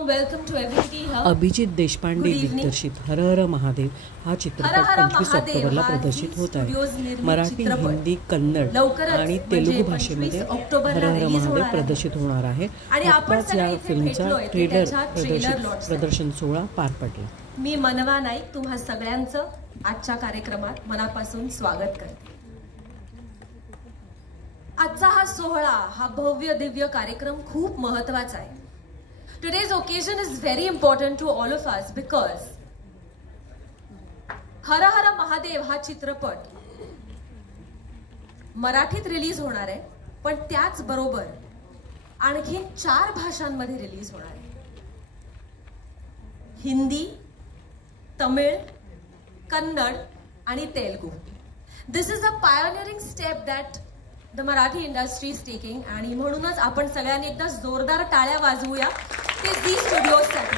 warm welcome to everybody here. Abhijit Deshpande दिग्दर्शित हर हर महादेव हा चित्रपट 25 ऑक्टोबरला प्रदर्शित होत आहे. मराठी, हिंदी, कन्नड आणि तेलुगू भाषेमध्ये हर हर महादेव प्रदर्शित होणार आहे. नुकताच या फिल्मचा ट्रेलर प्रदर्शन सोहळा पार पडला. मी मनवा नाईक तुम्हा सगळ्यांचं आजच्या कार्यक्रमात मनापासून स्वागत करते. आजचा हा सोहळा, हा भव्य दिव्य कार्यक्रम खूप महत्त्वाचा आहे. Today's occasion is very important to all of us because हर हर महादेव हा चित्रपट मराठीत रिलीज होणार आहे, पण त्याच बरोबर आणखीन 4 भाषांमध्ये रिलीज होणार आहे. हिंदी, तमिळ, कन्नड आणि Telugu. This is a pioneering step that the Marathi industry is taking, आणि म्हणूनच आपण सगळ्यांनी एकदा जोरदार टाळ्या वाजवूया ते झी स्टुडिओसाठी.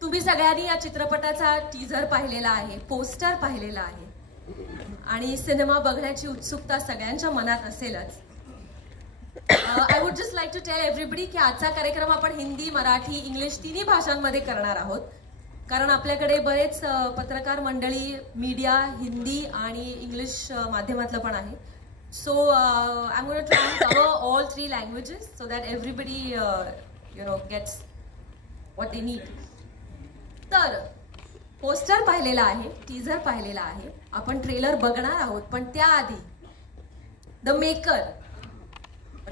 तुम्ही सगळ्यांनी या चित्रपटाचा टीजर पाहिलेला आहे, पोस्टर पाहिलेला आहे आणि सिनेमा बघण्याची उत्सुकता सगळ्यांच्या मनात असेलच. I would just like to tell everybody की आजचा कार्यक्रम आपण हिंदी, मराठी, इंग्लिश तिन्ही भाषांमध्ये करणार आहोत, कारण आपल्याकडे बरेच पत्रकार मंडळी, मीडिया हिंदी आणि इंग्लिश माध्यमातलं पण आहे. So I am going to try to cover all 3 languages so that everybody gets what they need. तर पोस्टर पाहिलेला आहे, टीजर पाहिलेला आहे, आपण ट्रेलर बघणार आहोत, पण त्याआधी the maker,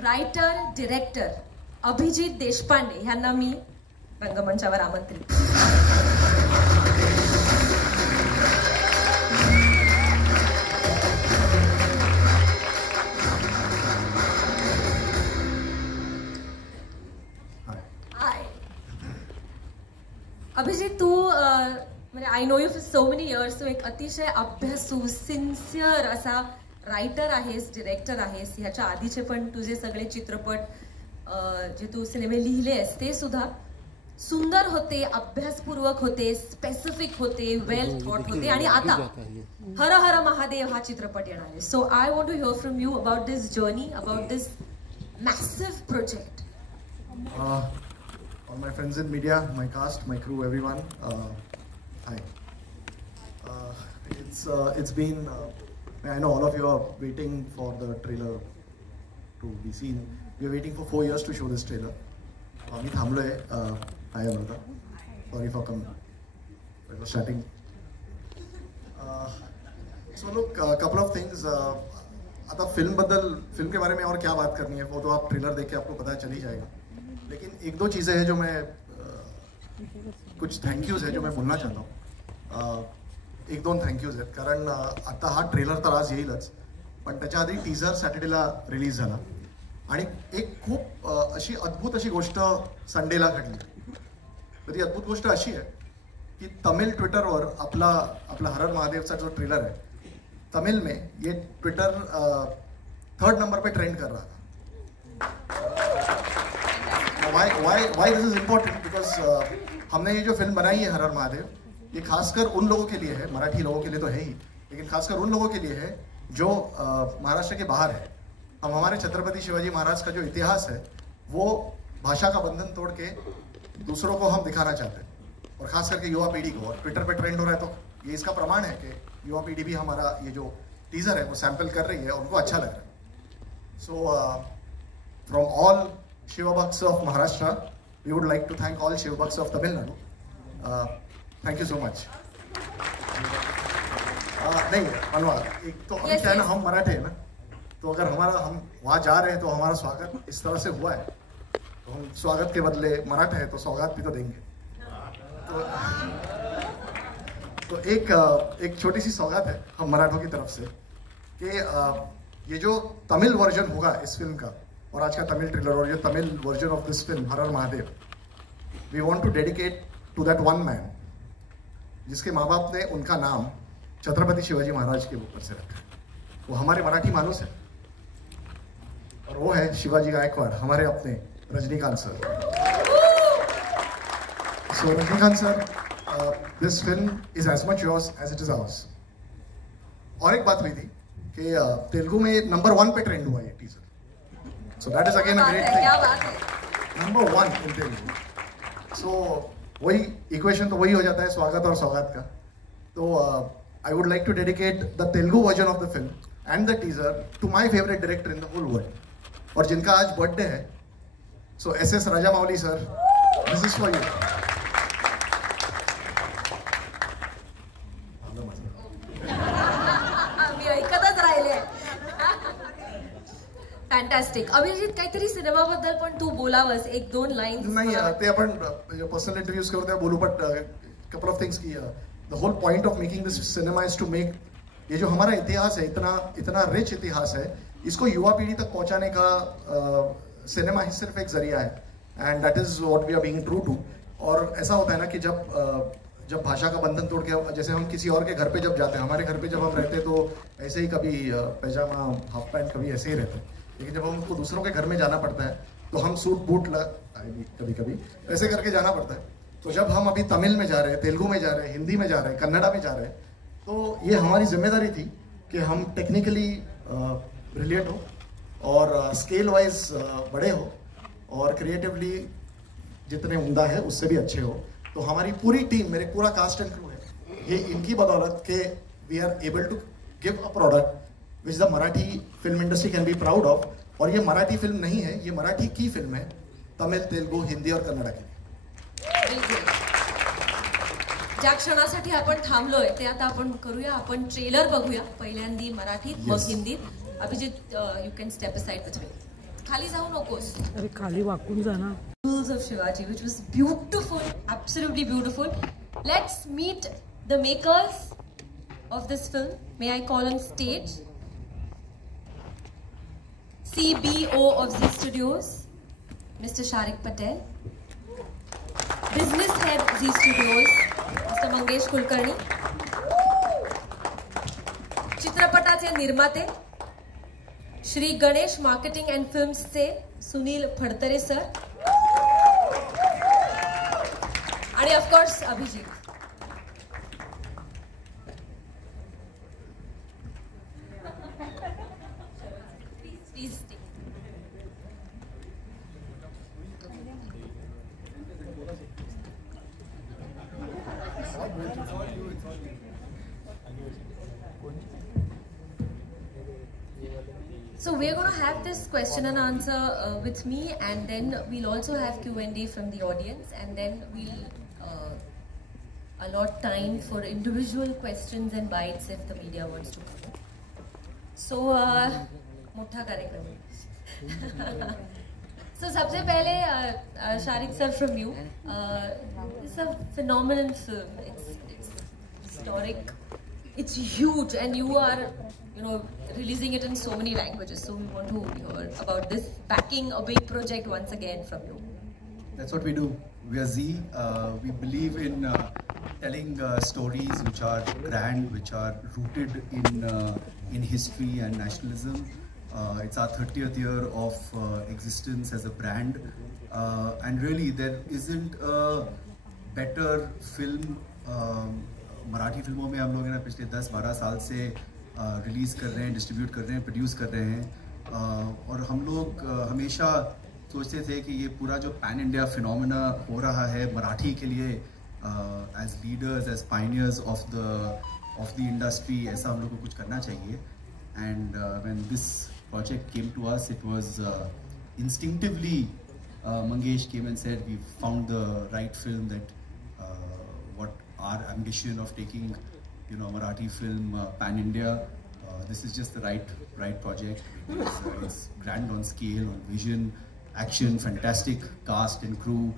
writer, director Abhijit Deshpande यांना मी रंगमंचावर आमंत्रित. अभिजित, तू म्हणजे I know you for so many years. तू एक अतिशय अभ्यासू, सिन्सिअर असा रायटर आहेस, डिरेक्टर आहेस. ह्याच्या आधीचे पण तुझे सगळे चित्रपट, जे तू सिनेमे लिहिलेस ते सुद्धा सुंदर होते, अभ्यासपूर्वक होते, स्पेसिफिक होते, वेल थॉट होते. आणि आता हर हर महादेव हा चित्रपट येणार आहे. So I want to hear from you about this journey, about this massive project. All my friends in media, my cast, my crew, everyone, hi. It's been, I know all of you are waiting for the trailer to be seen. We are waiting for 4 years to show this trailer. मी थांबलोय. Hi Amrita, sorry for starting. So look, couple of things. आता film के बारे में और क्या बात करनी है वो तो आप ट्रेलर देख के आपको पता चल ही जाएगा. लेकिन 1-2 चीज़ें हैं जो मैं कुछ थँक्यूज है जो मैं बोलना चाहता हूँ. 1-2 थँक्यूज आहेत, कारण आता हा ट्रेलर तर आज येईलच, पण त्याच्या आधी टीजर सॅटर्डेला रिलीज झाला आणि एक खूप अशी अद्भुत अशी गोष्ट संडेला घडली. तर ती अद्भुत गोष्ट अशी आहे की तमिळ ट्विटरवर आपला हर हर महादेवचा जो ट्रेलर है तमिल में, ये ट्विटर 3rd नंबर पे ट्रेंड कर रहा था. Why this is important? Because हमने ये जो फिल्म बनाई है हर हर महादेव, ये खासकर उन लोगों के लिए है, मराठी लोगों के लिए तो है ही, लेकिन खासकर उन लोगों के लिए है जो महाराष्ट्र के बाहर है. हम हमारे छत्रपति शिवाजी महाराज का जो इतिहास है वो भाषा का बंधन तोड़ के दूसरों को हम दिखाना चाहते हैं, और खास करके युवा पीढ़ी को. और ट्विटर पे ट्रेंड हो रहा है तो ये इसका प्रमाण है कि युवा पीढ़ी भी हमारा ये जो टीजर है वो सैंपल कर रही है, उनको अच्छा लग रहा है. So from all Shiva Bhakts of Maharashtra, we would like to thank all Shiva Bhakts of Tamil Nadu. Thank you so much. नहीं मनवा, एक तो हम क्या है ना, हम मराठे हैं ना, तो अगर हम वहाँ जा रहे हैं तो हमारा स्वागत इस तरह से हुआ है, तो हम स्वागत के बदले मराठे हैं तो सौगात भी तो देंगे. तो एक छोटी सी सौगात है हम मराठों की तरफ से कि ये जो तमिल वर्जन होगा इस फिल्म का, और आज का तमिल ट्रेलर और ये Tamil version of this film Har her Mahadev, we want to dedicate to that one man जिसके माँ बाप ने उनका नाम छत्रपति शिवाजी महाराज के ऊपर से रखा. वो हमारे मराठी मानुस है, और वो है शिवाजी गायकवाड़, हमारे अपने Rajinikanth sir. So Rajinikanth sir, this film is as much yours as it is ours. और एक बात हुई थी कि तेलुगु में नंबर 1 पे ट्रेंड हुआ ये teaser. So that is again a great thing. क्या बात है. Number 1 in Telugu. So वही इक्वेशन तो वही हो जाता है स्वागत और सौगात का. तो I would like to dedicate the Telugu version of the film and the teaser to my favorite director in the whole world. और जिनका आज बर्थडे है. So SS Rajamouli sir, this is for you. मी ऐकतच राहिले. Fantastic. Abhijit, काहीतरी सिनेमाबद्दल पण तू बोलावंस, 1-2 lines. नाही ते आपण पर्सनल इंटरव्यूज करू त्या बोलू, बट कपल ऑफ थिंग्स की the whole point of making this cinema is to make ये जो हमारा इतिहास है, इतना रिच इतिहास है, इसको युवा पीढ़ी तक पहुंचाने का सिनेमा ही सिर्फ एक जरिया है. And that is what we are being true to. और ऐसा होता है ना कि जब भाषा का बंधन तोड़ के, जैसे हम किसी और के घर पे जब जाते हैं, हमारे घर पे जब हम रहते तो ऐसे ही कभी पैजामा हाफ पैंट कभी ऐसे ही रहते, लेकिन जब हमको दूसरों के घर में जाना पड़ता है तो हम सूट बूट कभी कभी ऐसे करके जाना पड़ता है. तो जब हम अभी तमिल में जा रहे हैं, तेलुगु में जा रहे हैं, हिंदी में जा रहे हैं, कन्नड़ा में जा रहे हैं, तो ये हमारी जिम्मेदारी थी कि हम टेक्निकली ब्रिलियंट हो और स्केल वाइज बड़े हो और क्रिएटिवली जितने उम्दा है उससे भी अच्छे हो. तो हमारी पूरी टीम, मेरे पूरा कास्ट एंड क्रू है, ये इनकी बदौलत के we are able to give a product which the Marathi film industry can be proud of. और ये मराठी फिल्म नहीं है, ये मराठी की फिल्म है, तमिल, तेलुगु, हिंदी और कन्नडा की. ज्या क्षणासाठी आपण थांबलोय ते आता आपण करूया. आपण ट्रेलर बघूया, पहिल्यांदी मराठीत मग हिंदीत. Abhijit, you can step aside between. खाली जाऊ नकोस. अरे खाली वाकून जा ना. Rules of Shivaji, which was beautiful, absolutely beautiful. Let's meet the makers of this film. May I call on stage CBO of Zee Studios, Mr. Sharik Patel. Business Head Zee Studios, Mr. Mangesh Kulkarni. चित्रपटाचे निर्माते Shri Ganesh marketing and फिल्म्सचे Sunil Phadtare sir आणि of course Abhijit. Please stay. So we're going to have this question and answer with me, and then we'll also have Q&A from the audience, and then we'll allot time for individual questions and bites if the media wants to come. So मोठा कार्यक्रम. So सबसे पहले Sharik sir, from you, it's a phenomenal film. It's historic. It's huge, and you are, releasing it in so many languages. So we want to hear about this, backing a big project once again from you. That's what we do. We are Zee. We believe in telling stories which are grand, which are rooted in history and nationalism. It's our 30th year of existence as a brand, and really there isn't a better film. Marathi फिल्मों में हम लोग ना पिछले 10-12 साल से release कर रहे हैं, distribute कर रहे हैं, प्रोड्यूस कर रहे हैं. और हम लोग हमेशा सोचते थे कि ये पूरा जो पैन इंडिया फिनोमेना हो रहा है मराठी के लिए, as leaders, as pioneers of the industry, ऐसा हम लोग को कुछ करना चाहिए. And when this project came to us, it was instinctively Mangesh came and said we found the right film, that what our ambition of taking Marathi film pan India, this is just the right project. It's grand on scale, on vision, action, fantastic cast and crew,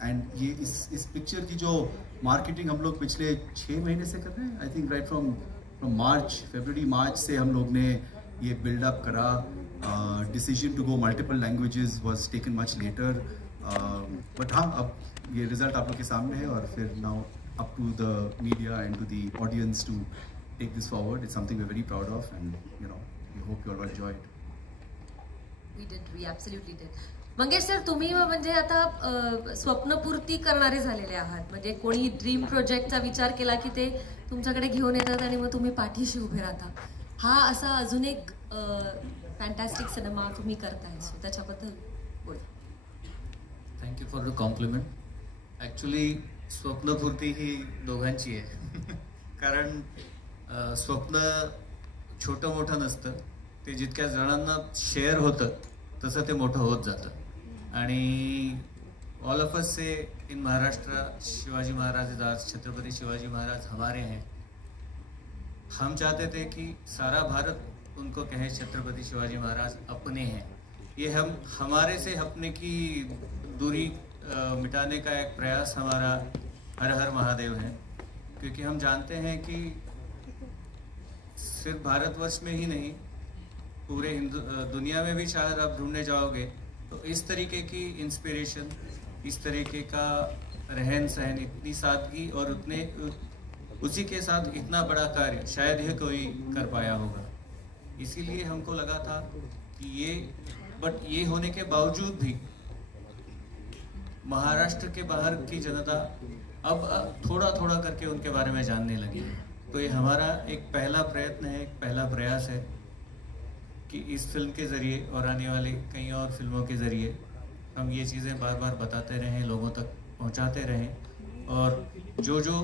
and ये इस picture की जो marketing हम लोग पिछले 6 महीने से कर रहे हैं. I think right from February March से हम लोग ने ये बिल्डअप करा. Decision to go multiple languages was taken much later, but हाँ, अब ये रिजल्ट आप लोग के सामने है, और फिर now up to the media and to the audience to take this forward. It's something we're very proud of, and we hope you all enjoy it. We absolutely did. Mangesh sir, तुम्ही म्हणजे आता स्वप्नपूर्ती करणारे झालेले आहात. म्हणजे कोणी ड्रीम प्रोजेक्टचा विचार केला की ते तुमच्याकडे घेऊन येतात आणि मग तुम्ही पाठीशी उभे राहता. हा असा अजून एक फॅन्टॅस्टिक सिनेमा तुम्ही करताय, सो त्याच्याबद्दल बोला. Thank you for the compliment. Actually स्वप्नपूर्ती ही दोघांची आहे. कारण स्वप्न छोटं मोठं नसतं, ते जितक्या जणांना शेअर होतं तसं ते मोठं होत जातं. आणि all of us say in Maharashtra Shivaji Maharaj is आज, छत्रपति शिवाजी महाराज हमारे हैं. हम चाहते थे कि सारा भारत उनको कहे छत्रपति शिवाजी महाराज अपने हैं. ये हम हमारे से अपने की दूरी मिटाने का एक प्रयास हमारा हर हर महादेव है. क्योंकि हम जानते हैं कि सिर्फ भारतवर्ष में ही नहीं, पूरे दुनिया में भी शायद आप ढूंढने जाओगे तो इस तरीके की इंस्पिरेशन, इस तरीके का रहन सहन, इतनी सादगी और उसी के साथ इतना बड़ा कार्य शायद ही कोई कर पाया होगा. इसीलिए हमको लगा था कि ये होने के बावजूद भी महाराष्ट्र के बाहर की जनता अब थोड़ा थोड़ा करके उनके बारे में जानने लगी है. तो ये हमारा एक पहला प्रयत्न है, एक पहला प्रयास है कि इस फिल्म के ज़रिए और आने वाली कई और फिल्मों के ज़रिए हम ये चीज़ें बार बार बताते रहें, लोगों तक पहुंचाते रहें. और जो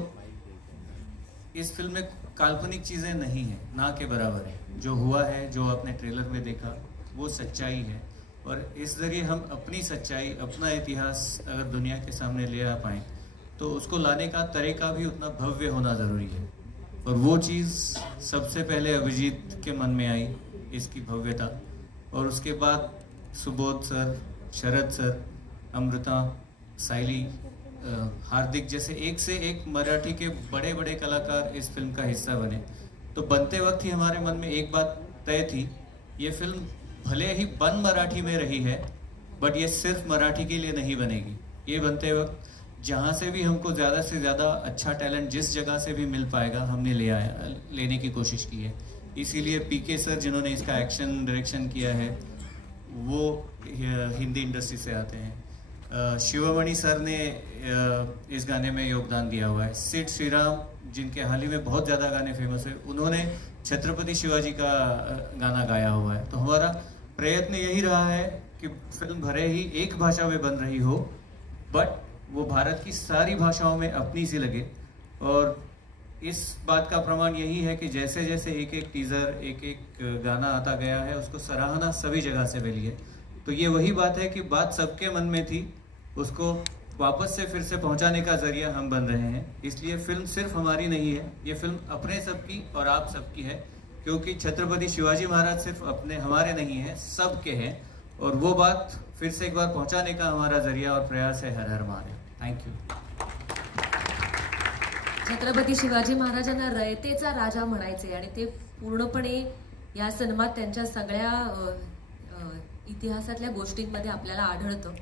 इस फिल्म में काल्पनिक चीज़ें नहीं हैं, ना के बराबर है. जो हुआ है, जो आपने ट्रेलर में देखा, वो सच्चाई है. और इस ज़रिए हम अपनी सच्चाई, अपना इतिहास अगर दुनिया के सामने ले आ पाएँ तो उसको लाने का तरीका भी उतना भव्य होना ज़रूरी है. और वो चीज़ सबसे पहले अभिजीत के मन में आई, इसकी भव्यता. और उसके बाद सुबोध सर, शरद सर, अमृता, साइली, हार्दिक जैसे एक से एक मराठी के बड़े बड़े कलाकार इस फिल्म का हिस्सा बने. तो बनते वक्त ही हमारे मन में एक बात तय थी, ये फिल्म भले ही बन मराठी में रही है, बट ये सिर्फ मराठी के लिए नहीं बनेगी. ये बनते वक्त जहाँ से भी हमको ज़्यादा से ज़्यादा अच्छा टैलेंट जिस जगह से भी मिल पाएगा हमने लेने की कोशिश की है. इसीलिए पीके सर जिन्होंने इसका एक्शन डायरेक्शन किया है वो हिंदी इंडस्ट्री से आते हैं. शिवमणि सर ने इस गाने में योगदान दिया हुआ है. सिड श्रीराम जिनके हाल ही में बहुत ज़्यादा गाने फेमस है, उन्होंने छत्रपति शिवाजी का गाना गाया हुआ है. तो हमारा प्रयत्न यही रहा है कि फिल्म भले ही एक भाषा में बन रही हो, बट वो भारत की सारी भाषाओं में अपनी सी लगे. और इस बात का प्रमाण यही है कि जैसे जैसे एक एक टीज़र, एक एक गाना आता गया है, उसको सराहना सभी जगह से मिली है. तो ये वही बात है कि बात सबके मन में थी, उसको वापस से फिर से पहुंचाने का जरिया हम बन रहे हैं. इसलिए फिल्म सिर्फ हमारी नहीं है, ये फिल्म अपने सबकी और आप सबकी है. क्योंकि छत्रपति शिवाजी महाराज सिर्फ अपने हमारे नहीं हैं, सबके हैं. और वो बात फिर से एक बार पहुंचाने का हमारा जरिया और प्रयास है हर हर महादेव. Thank you. छत्रपती शिवाजी महाराजांना रयतेचा राजा म्हणायचे आणि ते पूर्णपणे या सिनेमात त्यांच्या सगळ्या इतिहासातल्या गोष्टींमध्ये आपल्याला आढळतं.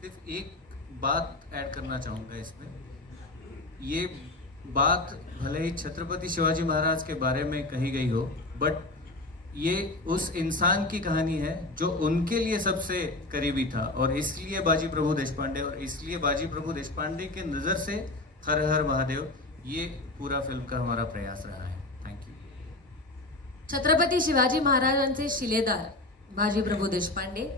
सिर्फ एक बात ऐड करना चाहूँगा इसमें. ये बात भले ही छत्रपति शिवाजी महाराज के बारे में कही गई हो, बट ये उस इंसान की कहानी है जो उनके लिए सबसे करीबी था. और इसलिए बाजी प्रभु देशपांडे, और इसलिए बाजी प्रभु देशपांडे के नज़र से हर हर महादेव, ये पूरा फिल्म का हमारा प्रयास रहा है. Thank you. छत्रपती शिवाजी महाराजांचे शिलेदार बाजी प्रभू देशपांडे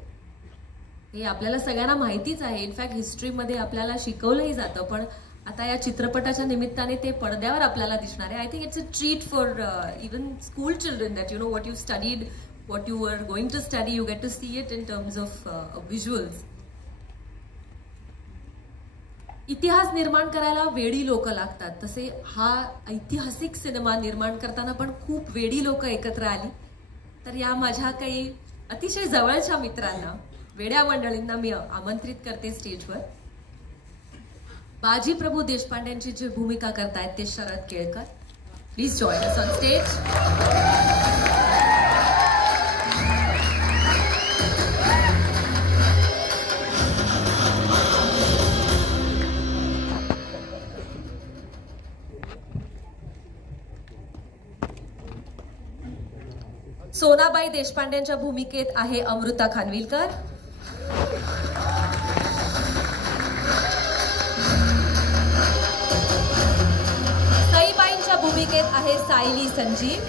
हे आपल्याला सगळ्यांना माहितीच आहे. इनफॅक्ट हिस्ट्रीमध्ये आपल्याला शिकवलंही जातं, पण आता या चित्रपटाच्या निमित्ताने ते पडद्यावर आपल्याला दिसणार आहे. I think it's a treat for even school children that you know what you studied, what you were going to study, you get to see it in terms of visuals. इतिहास निर्माण करायला वेडी लोक लागतात, तसे हा ऐतिहासिक सिनेमा निर्माण करताना पण खूप वेडी लोक एकत्र आली. तर या माझ्या काही अतिशय जवळच्या मित्रांना, वेड्या मंडळींना मी आमंत्रित करते स्टेजवर. बाजी प्रभू देशपांडेंची जी भूमिका करतायत ते Sharad Kelkar. Please join us on stage. Sonabai देशपांडेंच्या भूमिकेत आहे अमृता खानविलकर. सईबाईंच्या भूमिकेत आहे सायली संजीव.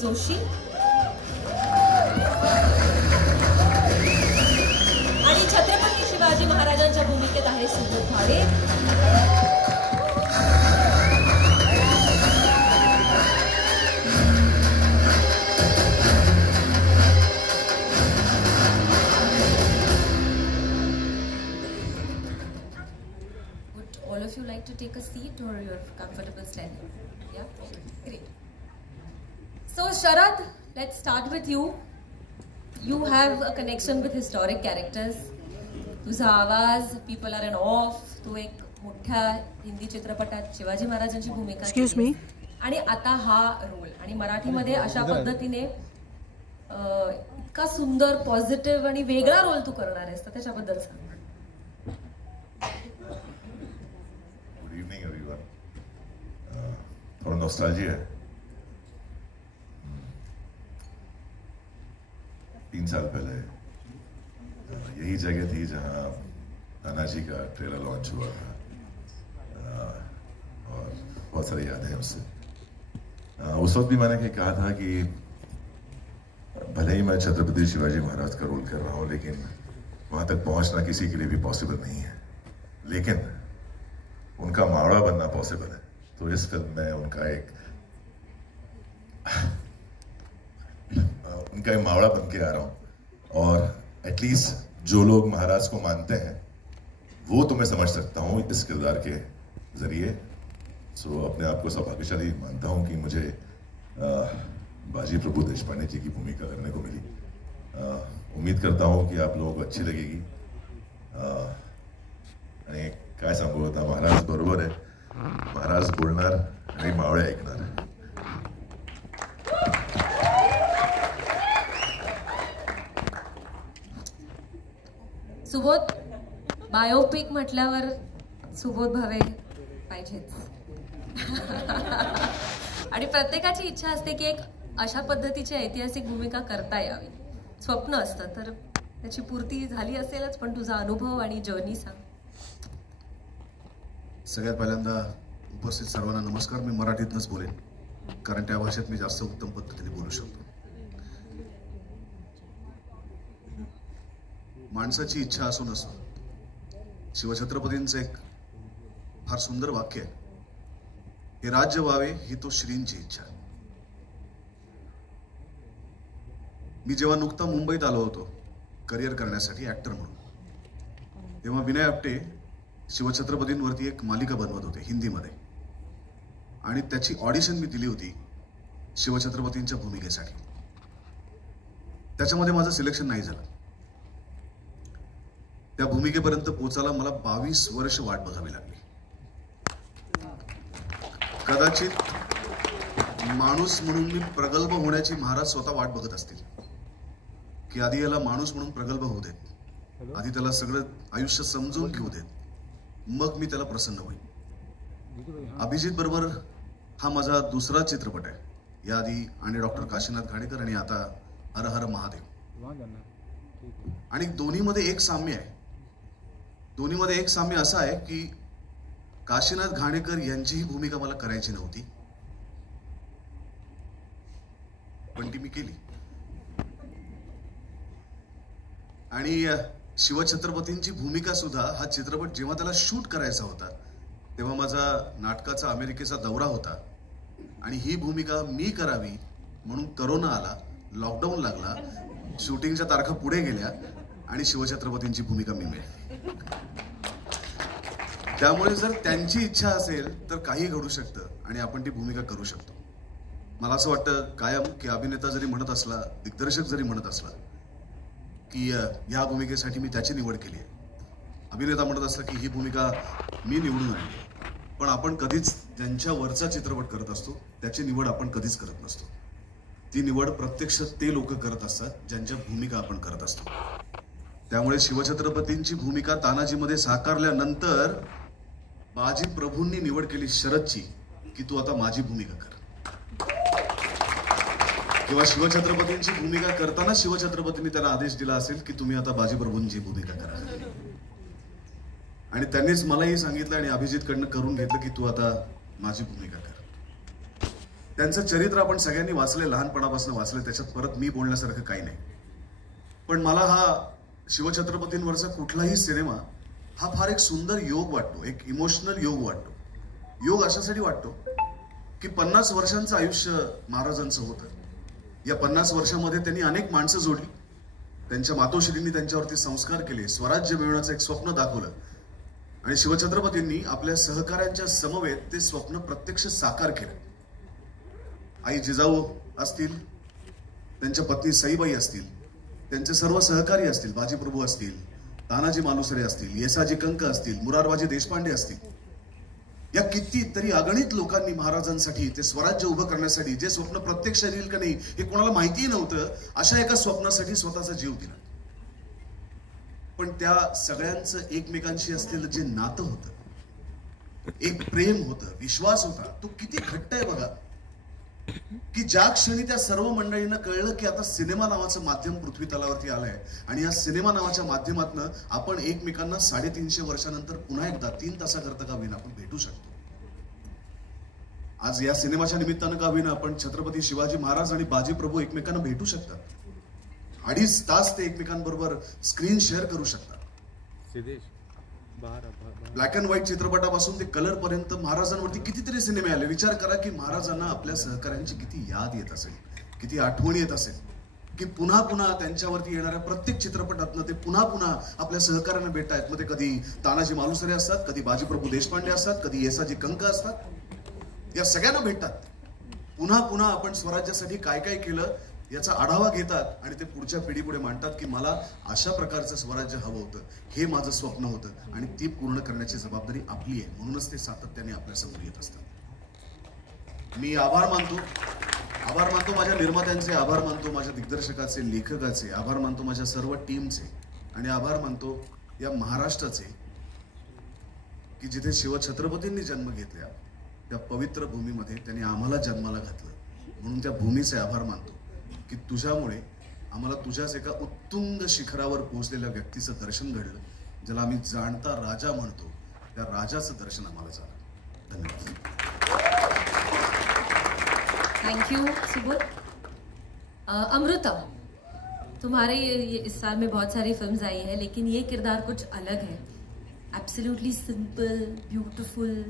जोशी आणि छत्रपती शिवाजी महाराजांच्या भूमिकेत आहे Subodh Bhave. All of you like to take a seat or you're comfortable standing? Yeah? Great. So Sharad, let's start with you. You have a connection with historic characters. तुझा आवाज, people are in awe. तू एक मोठ्या हिंदी चित्रपटात शिवाजी महाराजांची भूमिका Excuse me. आणि आता हा रोल आणि मराठीमध्ये अशा पद्धतीने इतका सुंदर पॉझिटिव्ह आणि वेगळा रोल तू करणार आहेस तर त्याच्याबद्दल सांग. थोड़ा नॉस्टैल्जिया है. 3 साल पहले यही जगह थी जहां तानाजी का ट्रेलर लॉन्च हुआ था और बहुत सारी यादें हैं उससे. उस वक्त भी मैंने कहा था कि भले ही मैं छत्रपति शिवाजी महाराज का रोल कर रहा हूं लेकिन वहां तक पहुंचना किसी के लिए भी पॉसिबल नहीं है, लेकिन उनका मावड़ा बनना पॉसिबल है. तो इस फिल्म में उनका एक मावड़ा बन के आ रहा हूं और एटलीस्ट जो लोग महाराज को मानते हैं वो तो मैं समझ सकता हूं इस किरदार के जरिए. सो अपने आप को सौभाग्यशाली मानता हूं कि मुझे बाजी प्रभु देशपांडे जी की भूमिका करने को मिली. उम्मीद करता हूं कि आप लोगों को अच्छी लगेगी. आणि काय सांगू आता, महाराज बरोबर आहे. महाराज बोलणार आणि मावळे ऐकणार. सुबोध, बायोपिक म्हटल्यावर सुबोध भावे पाहिजेच. आणि प्रत्येकाची इच्छा असते की एक अशा पद्धतीची ऐतिहासिक भूमिका करता यावी. स्वप्न असतं तर त्याची पूर्ती झाली असेलच, पण तुझा अनुभव आणि जर्नी सांग. सगळ्यात पहिल्यांदा उपस्थित सर्वांना नमस्कार. मी मराठीतनंच बोलेन कारण त्या भाषेत मी जास्त उत्तम पद्धतीने बोलू शकतो. माणसाची इच्छा असो नसो, शिवछत्रपतींचं एक फार सुंदर वाक्य आहे, हे राज्य व्हावे ही तो श्रींची इच्छा. मी जेव्हा नुकता मुंबईत आलो होतो करिअर करण्यासाठी ऍक्टर म्हणून, तेव्हा विनय आपटे शिवछत्रपतींवरती एक मालिका बनवत होते हिंदीमध्ये आणि त्याची ऑडिशन मी दिली होती शिवछत्रपतींच्या भूमिकेसाठी. त्याच्यामध्ये माझं सिलेक्शन नाही झालं. त्या भूमिकेपर्यंत पोहोचायला मला 22 वर्ष वाट बघावी लागली. कदाचित माणूस म्हणून मी प्रगल्भ होण्याची महाराज स्वतः वाट बघत असतील की आधी याला माणूस म्हणून प्रगल्भ होऊ देत, आधी त्याला सगळं आयुष्य समजून घेऊ देत, मग मी त्याला प्रसन्न होईल. अभिजित बरोबर हा माझा दुसरा चित्रपट आहे. याआधी आणि डॉक्टर काशीनाथ घाणेकर आणि आता हर हर महादेव. आणि दोन्हीमध्ये एक साम्य आहे. दोन्हीमध्ये एक साम्य असं आहे की काशीनाथ घाणेकर यांचीही भूमिका मला करायची नव्हती, पण ती मी केली. आणि शिवछत्रपतींची भूमिका सुद्धा हा चित्रपट जेव्हा त्याला शूट करायचा होता तेव्हा माझा नाटकाचा अमेरिकेचा दौरा होता आणि ही भूमिका मी करावी म्हणून करोना आला, लॉकडाऊन लागला, शूटिंगच्या तारखा पुढे गेल्या आणि शिवछत्रपतींची भूमिका मी मिळाली. त्यामुळे जर त्यांची इच्छा असेल तर काही घडू शकतं आणि आपण ती भूमिका करू शकतो. मला असं वाटतं कायम की अभिनेता जरी म्हणत असला, दिग्दर्शक जरी म्हणत असला की या भूमिकेसाठी मी त्याची निवड केली आहे, अभिनेता म्हणत असला की ही भूमिका मी निवडून आणली, पण आपण कधीच ज्यांच्या वरचा चित्रपट करत असतो त्याची निवड आपण कधीच करत नसतो. ती निवड प्रत्यक्ष ते लोक करत असतात ज्यांच्या भूमिका आपण करत असतो. त्यामुळे शिवछत्रपतींची भूमिका तानाजीमध्ये साकारल्यानंतर बाजी प्रभूंनी निवड केली शरदची की तू आता माझी भूमिका कर. किंवा शिवछत्रपतींची भूमिका करताना शिवछत्रपतींनी त्यांना आदेश दिला असेल की तुम्ही आता बाजी प्रभूंची भूमिका करा. आणि त्यांनीच मलाही सांगितलं आणि अभिजितकडनं करून घेतलं की तू आता माझी भूमिका कर. त्यांचं चरित्र आपण सगळ्यांनी वाचले, लहानपणापासून वाचले, त्याच्यात परत मी बोलण्यासारखं काही नाही. पण मला हा शिवछत्रपतींवरचा कुठलाही सिनेमा हा फार एक सुंदर योग वाटतो, एक इमोशनल योग वाटतो. योग अशासाठी वाटतो की 50 वर्षांचं आयुष्य महाराजांचं होतं. या 50 वर्षामध्ये त्यांनी अनेक माणसं जोडली, त्यांच्या मातोश्रींनी त्यांच्यावरती संस्कार केले, स्वराज्य मिळवण्याचं एक स्वप्न दाखवलं आणि शिवछत्रपतींनी आपल्या सहकाऱ्यांच्या समवेत ते स्वप्न प्रत्यक्ष साकार केलं. आई जिजाऊ असतील, त्यांच्या पत्नी सईबाई असतील, त्यांचे सर्व सहकारी असतील, बाजीप्रभू असतील, तानाजी मालुसरे असतील, येसाजी कंक असतील, मुरारबाजी देशपांडे असतील, या कितीतरी अगणित लोकांनी महाराजांसाठी, ते स्वराज्य उभं करण्यासाठी, जे स्वप्न प्रत्यक्ष येईल का नाही हे कोणाला माहितीही नव्हतं, अशा एका स्वप्नासाठी स्वतःचा जीव दिला. पण त्या सगळ्यांचं एकमेकांशी असलेलं जे नातं होतं, एक प्रेम होतं, विश्वास होता, तो किती घट्ट आहे बघा. की ज्या क्षणी त्या सर्व मंडळींना कळलं की आता सिनेमा नावाचं माध्यम पृथ्वी तलावरती आलंय आणि या सिनेमा नावाच्या माध्यमातून आपण एकमेकांना 350 वर्षानंतर पुन्हा एकदा 3 तासाकरता का होईना आपण भेटू शकतो. आज या सिनेमाच्या निमित्तानं का होईना आपण छत्रपती शिवाजी महाराज आणि बाजीप्रभू एकमेकांना भेटू शकतात. 2.5 तास ते एकमेकांबरोबर स्क्रीन शेअर करू शकतात. ब्लॅक अँड व्हाईट चित्रपटापासून ते कलर पर्यंत महाराजांवरती कितीतरी सिनेमे आले. विचार करा की महाराजांना आपल्या सहकाऱ्यांची किती याद येत असेल, किती आठवण येत असेल, की पुन्हा पुन्हा त्यांच्यावरती येणाऱ्या प्रत्येक चित्रपटातनं ते पुन्हा पुन्हा आपल्या सहकाऱ्यांना भेटतायत. मग ते कधी तानाजी मालुसरे असतात, कधी बाजीप्रभू देशपांडे असतात, कधी येसाजी कंक असतात, या सगळ्यांना भेटतात. पुन्हा पुन्हा आपण स्वराज्यासाठी काय काय केलं याचा आढावा घेतात आणि ते पुढच्या पिढीपुढे मांडतात की मला अशा प्रकारचं स्वराज्य हवं होतं, हे माझं स्वप्न होतं आणि ती पूर्ण करण्याची जबाबदारी आपली आहे. म्हणूनच ते सातत्याने आपल्या समोर येत असतात. मी आभार मानतो माझ्या निर्मात्यांचे, आभार मानतो माझ्या दिग्दर्शकाचे, लेखकाचे, आभार मानतो माझ्या सर्व टीमचे आणि आभार मानतो या महाराष्ट्राचे की जिथे शिवछत्रपतींनी जन्म घेतला त्या पवित्र भूमीमध्ये त्यांनी आम्हाला जन्माला घातलं. म्हणून त्या भूमीचे आभार मानतो की तुझ्यामुळे आम्हाला तुझ्याच एका उत्तुंग शिखरावर पोहोचलेल्या व्यक्तीचं दर्शन घडलं, ज्याला आम्ही जाणता राजा म्हणतो, त्या राजाचं दर्शन आम्हाला झालं. धन्यवाद. Thank you Subodh. अमृता, तुम्हारे इस साल में बहुत सारी फिल्म्स आई हैं, लेकिन ये किरदार कुछ अलग है. Absolutely simple, beautiful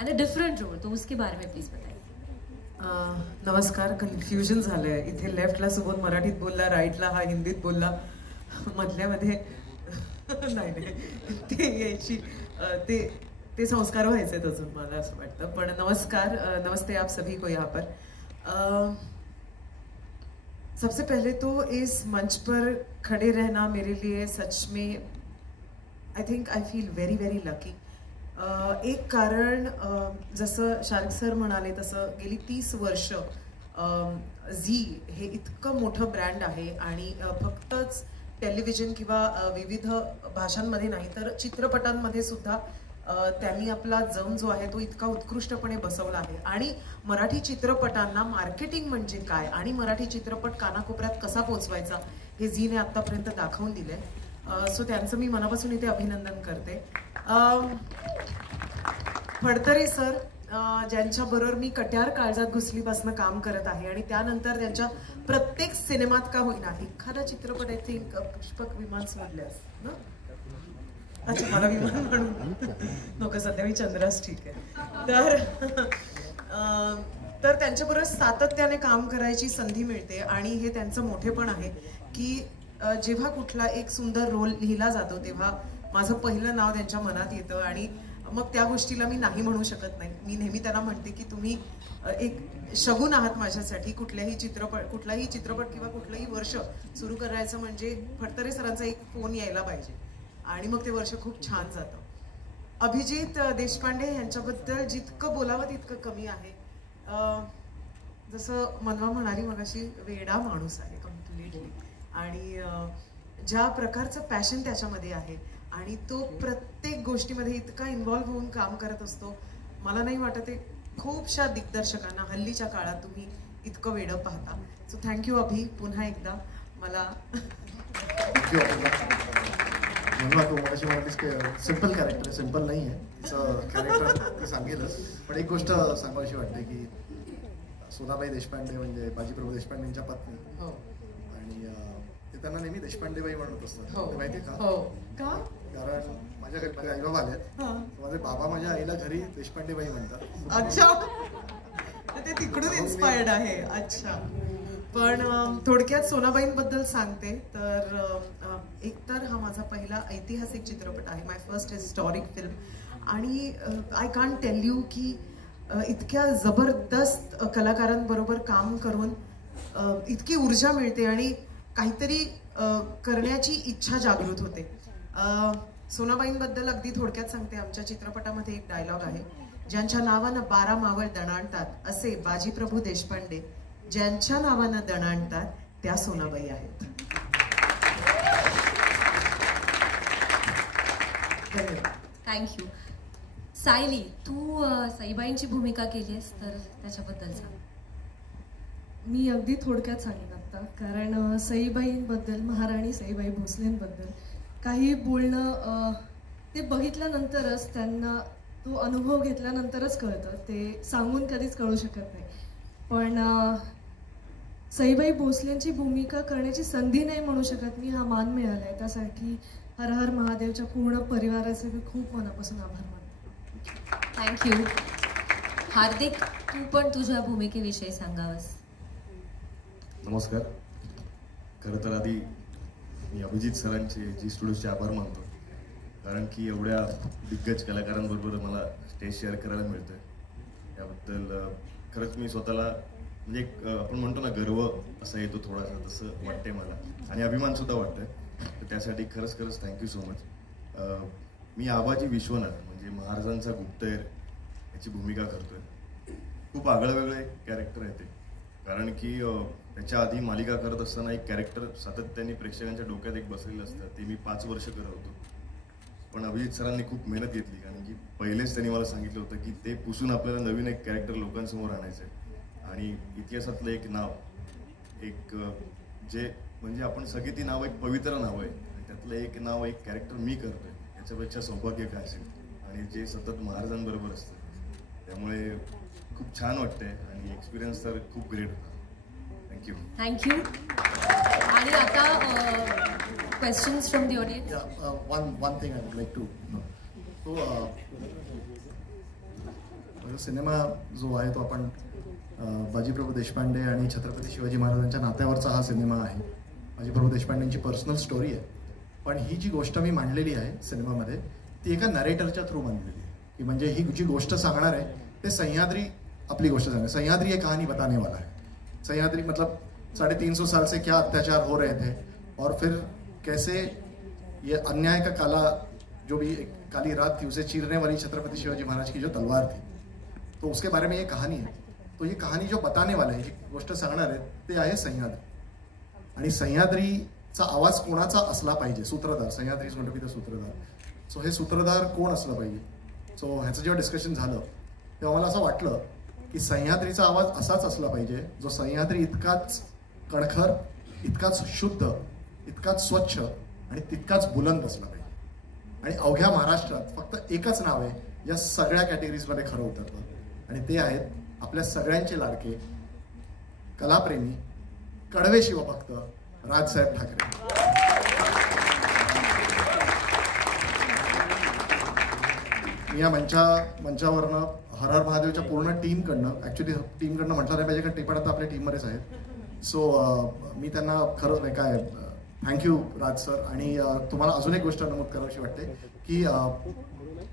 and a different role. तो उसके बारे में प्लीज बताइए. नमस्कार. कन्फ्युजन झालंय इथे. लेफ्टला सुबोध मराठीत बोलला, राईटला हा हिंदीत बोलला, मधल्यामध्ये नाही ते यायची ते संस्कार व्हायचे अजून मला असं वाटतं. पण नमस्कार, नमस्ते आप सभी को यहाँ पर. सबसे पहले तो इस मंच पर खड़े रहना मेरे लिए सच में I think I feel very very lucky. एक कारण जसं शार्क सर म्हणाले तसं गेली 30 वर्ष झी हे इतकं मोठं ब्रँड आहे आणि फक्तच टेलिव्हिजन किंवा विविध भाषांमध्ये नाही तर चित्रपटांमध्ये सुद्धा त्यांनी आपला जम जो आहे तो इतका उत्कृष्टपणे बसवला आहे. आणि मराठी चित्रपटांना मार्केटिंग म्हणजे काय आणि मराठी चित्रपट कानाकोपऱ्यात कसा पोचवायचा हे झीने आतापर्यंत दाखवून दिले. सो त्यांचं मी मनापासून इथे अभिनंदन करते. फडतरे सर, ज्यांच्याबरोबर मी कट्यार काळजात घुसलीपासून काम करत आहे आणि त्यानंतर त्यांच्या प्रत्येक सिनेमात का होईना एखादा चित्रपट आय थिंक पुष्पक विमान सोडल्यास ना. अच्छा, मला विमान म्हणून नको, सध्या मी चंद्रास ठीक आहे. तर त्यांच्याबरोबर सातत्याने काम करायची संधी मिळते आणि हे त्यांचं मोठेपण आहे की जेव्हा कुठला एक सुंदर रोल लिहिला जातो तेव्हा माझं पहिलं नाव त्यांच्या मनात येतं आणि मग त्या गोष्टीला मी नाही म्हणू शकत नाही. मी नेहमी त्यांना म्हणते की तुम्ही एक शगुन आहात माझ्यासाठी. कुठलाही चित्रपट किंवा कुठलंही वर्ष सुरू करायचं म्हणजे फडतरे सरांचा एक फोन यायला पाहिजे आणि मग ते वर्ष खूप छान जातं. अभिजित देशपांडे यांच्याबद्दल जितकं बोलावं तितकं कमी आहे. जसं मनवा म्हणाली मगाशी, वेडा माणूस आहे कम्प्लिटली आणि ज्या प्रकारचं पॅशन त्याच्यामध्ये आहे आणि तो प्रत्येक गोष्टीमध्ये इतका इन्व्हॉल्व्ह होऊन काम करत असतो. मला नाही वाटत ते खूपशा दिग्दर्शकांना हल्लीच्या काळात तुम्ही इतकं वेडं पाहता. सो थँक्यू अभि, पुन्हा एकदा मला तू मगाशी म्हणालीस की सिम्पल कॅरेक्टर सिम्पल नाही आहे तिचं कॅरेक्टर ती सांगेलच. पण एक गोष्ट सांगावीशी वाटते की सोनाबाई देशपांडे म्हणजे बाजीप्रभू देशपांडेंच्या पत्नी. आणि ते त्यांना नेहमी देशपांडेबाई म्हणत असतात. माहितीये का? कारण माझ्या घरी माझे आई बाबा आलेत. माझे बाबा माझ्या आईला घरी देशपांडेबाई म्हणतात. अच्छा, ते तिकडून इन्स्पायर्ड आहे. अच्छा, पण थोडक्यात सोनाबाईंबद्दल सांगते तर एकतर हा माझा पहिला ऐतिहासिक चित्रपट आहे, माय फर्स्ट हिस्टॉरिक फिल्म. आणि आय कांट टेल यू की इतक्या जबरदस्त कलाकारांबरोबर काम करून इतकी ऊर्जा मिळते आणि काहीतरी करण्याची इच्छा जागृत होते. सोनाबाईंबद्दल अगदी थोडक्यात सांगते. आमच्या चित्रपटामध्ये एक डायलॉग आहे, ज्यांच्या नावानं 12 मावळ दणाणतात असे बाजीप्रभू देशपांडे, ज्यांच्या नावानं दणाणतात त्या सोनाबाई आहेत. थँक्यू. सायली, तू सईबाईंची भूमिका केलीस तर त्याच्याबद्दल सांग. मी अगदी थोडक्यात सांगेन आता, कारण सईबाईंबद्दल, महाराणी सईबाई भोसलेंबद्दल काही बोलणं ते बघितल्यानंतरच, त्यांना तो अनुभव घेतल्यानंतरच कळतं. ते सांगून कधीच कळू शकत नाही. पण सईबाई भोसलेंची भूमिका करण्याची संधी नाही म्हणू शकत मी. हा मान मिळाला आहे, त्यासाठी हर हर महादेवच्या पूर्ण परिवाराचे मी खूप मनापासून आभार मानते. थँक्यू. हार्दिक, तू पण तुझ्या भूमिकेविषयी सांगावस. नमस्कार. खरं तर आधी मी अभिजित सरांचे, जी स्टुडिओचे आभार मानतो, कारण की एवढ्या दिग्गज कलाकारांबरोबर मला स्टेज शेअर करायला मिळतं. त्याबद्दल खरंच मी स्वतःला म्हणजे आपण म्हणतो ना, गर्व असा येतो थोडासा, तसं वाटते मला आणि अभिमानसुद्धा वाटतं. तर त्यासाठी खरंच थँक्यू सो मच. मी आबाजी विश्वनाथ म्हणजे महाराजांचा गुप्तहेर याची भूमिका करतोय. खूप आगळं कॅरेक्टर आहे ते, कारण की त्याच्या आधी मालिका करत असताना एक कॅरेक्टर सातत्याने प्रेक्षकांच्या डोक्यात एक बसलेलं असतं, ते मी 5 वर्ष करत होतो. पण अभिजित सरांनी खूप मेहनत घेतली, कारण की पहिलेच त्यांनी मला सांगितलं होतं की ते पुसून आपल्याला नवीन एक कॅरेक्टर लोकांसमोर आणायचं आहे. आणि इतिहासातलं एक नाव, एक जे म्हणजे आपण सगळी ती नावं एक पवित्र नावं आहे, आणि त्यातलं एक नाव, एक कॅरेक्टर मी करतोय, याच्यापेक्षा सौभाग्य काय असेल. आणि जे सतत महाराजांबरोबर असतं, त्यामुळे खूप छान वाटतंय आणि एक्सपिरियन्स तर खूप ग्रेट होता. थँक्यू. आणि आता questions from the audience. One thing I would like to तो सिनेमा जो आहे तो आपण बाजीप्रभू देशपांडे आणि छत्रपती शिवाजी महाराजांच्या नात्यावरचा हा सिनेमा आहे. बाजीप्रभू देशपांडेंची पर्सनल स्टोरी आहे, पण ही जी गोष्ट मी मांडलेली आहे सिनेमामध्ये ती एका नरेटरच्या थ्रू मांडलेली आहे. की म्हणजे ही जी गोष्ट सांगणार आहे ते सह्याद्री आपली गोष्ट सांगणार. सह्याद्री ये कहानी बताने वाला है. सह्याद्री मतलब 350 साल से क्या अत्याचार हो रहे थे और फिर कैसे ये अन्याय का काला जो भी एक काली रात थी उसे चीरने वाली छत्रपति शिवाजी महाराज की जो तलवार थी, तो उसके बारे में ये कहानी है. तो ये कहानी जो बताने वाला है, जी गोष्ट सांगणार आहे ते आहे सह्याद्री. आणि सह्याद्रीचा आवाज कोणाचा असला पाहिजे? सूत्रधार. Sahyadri is going to be the सूत्रधार. सो हे सूत्रधार कोण असलं पाहिजे? सो ह्याचं जेव्हा डिस्कशन झालं तेव्हा मला असं वाटलं की सह्याद्रीचा आवाज असाच असला पाहिजे जो सह्याद्री इतकाच कणखर, इतकाच शुद्ध, इतकाच स्वच्छ आणि तितकाच बुलंद असला पाहिजे. आणि अवघ्या महाराष्ट्रात फक्त एकच नाव आहे या सगळ्या कॅटेगरीजमध्ये खरं उतरतं, आणि ते आहेत आपल्या सगळ्यांचे लाडके, कलाप्रेमी, कडवे शिवभक्त राजसाहेब ठाकरे. मी या मंचावरनं हर हर महादेवच्या पूर्ण टीमकडनं, ॲक्च्युली टीमकडनं म्हटलं नाही पाहिजे, कारण ते पण आता आपल्या टीममध्येच आहेत. सो मी त्यांना खरंच नाही काय थँक्यू राज सर. आणि तुम्हाला अजून एक गोष्ट नमूद करावीशी वाटते की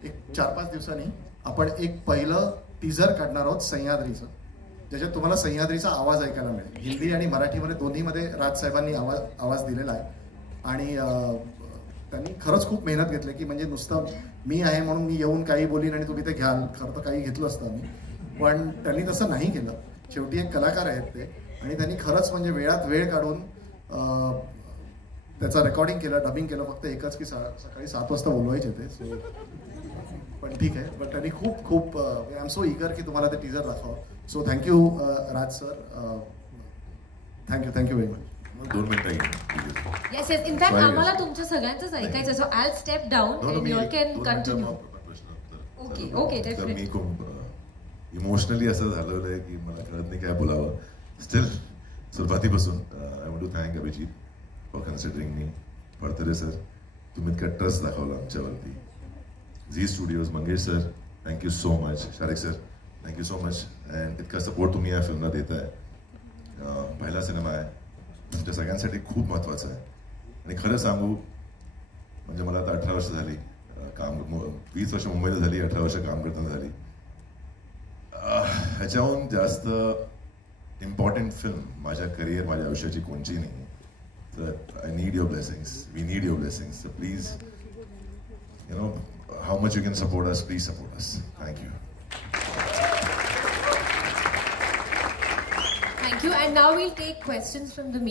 एक 4-5 दिवसांनी आपण एक पहिलं टीझर काढणार आहोत सह्याद्रीचं, ज्याच्यात तुम्हाला सह्याद्रीचा आवाज ऐकायला मिळेल. हिंदी आणि मराठीमध्ये दोन्हीमध्ये राजसाहेबांनी आवाज दिलेला आहे. आणि त्यांनी खरंच खूप मेहनत घेतली की म्हणजे नुसतं मी आहे म्हणून मी येऊन काही बोलीन आणि तुम्ही ते घ्याल, खरं तर काही घेतलं असतं मी, पण त्यांनी तसं नाही केलं. शेवटी एक कलाकार आहेत ते, आणि त्यांनी खरंच म्हणजे वेळात वेळ काढून त्याचं रेकॉर्डिंग केलं, डबिंग केलं. फक्त एकच की सकाळी 7 वाजता बोलवायचे ते. सो पण ठीक आहे, पण त्यांनी खूप आय एम सो इगर की तुम्हाला ते टीजर दाखवावं. So thank you Raj sir. Thank you very much. 2 मिनिटं. Yes yes. इनफॅक्ट आम्हाला तुमच्या सगळ्यांचंच ऐकायचं. So I step down and you can continue. Okay definitely. मी खूप इमोशनली असं झालेलं आहे की मला कळत नाही काय बोलावं. स्टील सुरुवातीपासून I want to thank Abhijit for considering मी. फडतरे सर, तुम्ही इतका ट्रस्ट दाखवला आमच्यावरती. Zee Studios, Mangesh sir, thank you so much. Sharik sir, thank you so much. And इतका सपोर्ट तुम्ही या फिल्मला देत आहे. पहिला सिनेमा आहे, तुमच्या सगळ्यांसाठी खूप महत्त्वाचा आहे. आणि खरं सांगू म्हणजे मला आता 18 वर्ष झाली काम, 20 वर्ष मुंबईला झाली, 18 वर्ष काम करताना झाली. ह्याच्याहून जास्त इम्पॉर्टंट फिल्म माझ्या करिअर, माझ्या आयुष्याची कोणची नाही. तर I need your blessings, we need your blessings. So please, you know, how much you can support us, please support us. Thank you. Thank you. And now we'll take questions from the media.